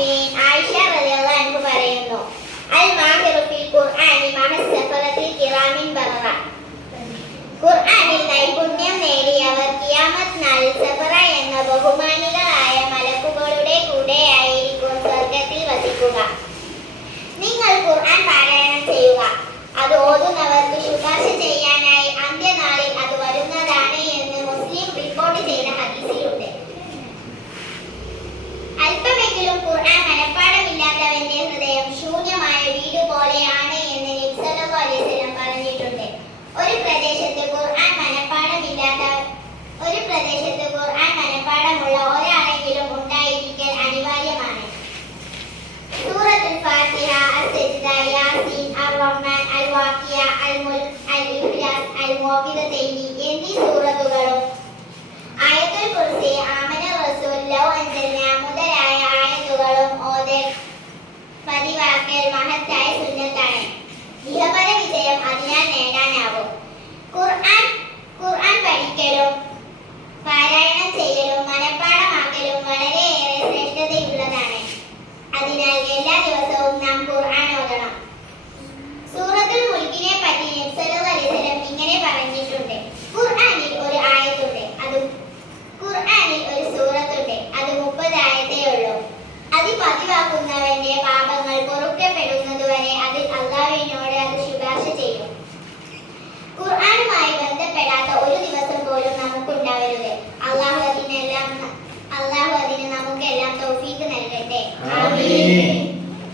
മുഅ്മിനീൻ ആയിഷ റളിയല്ലാഹു അൻഹ പറയുന്നു, അൽ മാഹിറു ഫിൽ ഖുർആനി മഹസ്സഫറത്തിൽ കിറാമിൻ ബററ. ഖുർആനിൽ നൈപുണ്യം നേടിയവർ ഖിയാമത്ത് നാളിൽ സഫറ എന്ന ബഹുമാനികളായ മലക്കുകളുടെ കൂടെയായിരിക്കും സ്വർഗ്ഗത്തിൽ വസിക്കുക. നിങ്ങൾ ഖുർആൻ പാരായണം ചെയ്യുക. അത് ഓതുന്നവർക്ക് ശുപാർശ ചെയ്യാനായി അന്ത്യനാളിൽ അത് വരുന്നതാണ് എന്ന് മുസ്ലിം റിപ്പോർട്ട് ചെയ്ത ഹദീസിലുണ്ട്. അല്പമെങ്കിലും ഖുർആൻ മനഃപ്പാഠമില്ലാത്തവന്റെ ഹൃദയം ശൂന്യമായ വീട് പോലെയാണ് എന്ന് നബി സല്ലല്ലാഹു അലൈഹി വസല്ലം പറഞ്ഞിട്ടുണ്ട്. ഒരു പ്രദേശത്ത് ഖുർആൻ മനഃപ്പാഠമുള്ള ഒരാളെങ്കിലും ഉണ്ടായിരിക്കൽ അനിവാര്യമാണ്. സൂറത്തുൽ ഫാത്തിഹ, അസ്-സജ്ദ, യാസീൻ, അർ-റഹ്മാൻ, അൽ-വാഖിയ, അൽ-മുൽക്ക്, അൽ-ഇഖ്ലാസ്, അൽ-മുഅ്വിദതൈനി എന്നീ സൂറത്തുകളും ആയത്തുൽ കുർസി, ആമന റസൂൽ, ലൗ അൻസൽനാ മുതലായ ആയത്തുകളും ഓതൽ പതിവാക്കൽ മഹത്തായ സുന്നത്താണ്. ഇഹപര വിജയം അതിനാൽ നേടാനാവും. ഖുർആൻ പഠിക്കലും പാരായണം ചെയ്യലും മനഃപ്പാഠമാക്കലും വളരെയേറെ ശ്രേഷ്ഠതയുള്ളതാണ്. അതിനാൽ എല്ലാ ദിവസവും നാം ഖുർആൻ ഓതണം. സൂറത്തുൽ മുൽക്കിനെ പറ്റി നബി സല്ലല്ലാഹു അലൈഹി വസല്ലം ഇങ്ങനെ പറഞ്ഞിട്ടുണ്ട്, ഖുർആനിൽ ഒരു സൂറത്തുണ്ട്, അത് 30 ആയത്തേ ഉള്ളൂ. അത് പതിവാക്കുന്നവന്റെ പാപങ്ങൾ പൊറുക്കപ്പെടുന്നതുവരെ അതിൽ അല്ലാഹുവിനോട് അത് ശുപാർശ ചെയ്യും. ഖുർആനുമായി ബന്ധപ്പെടാത്ത ഒരു ദിവസം പോലും നമുക്കുണ്ടാവരുത്. അല്ലാഹു അതിന് നമുക്കെല്ലാം തൗഫീഖ് നൽകട്ടെ. ആമീൻ.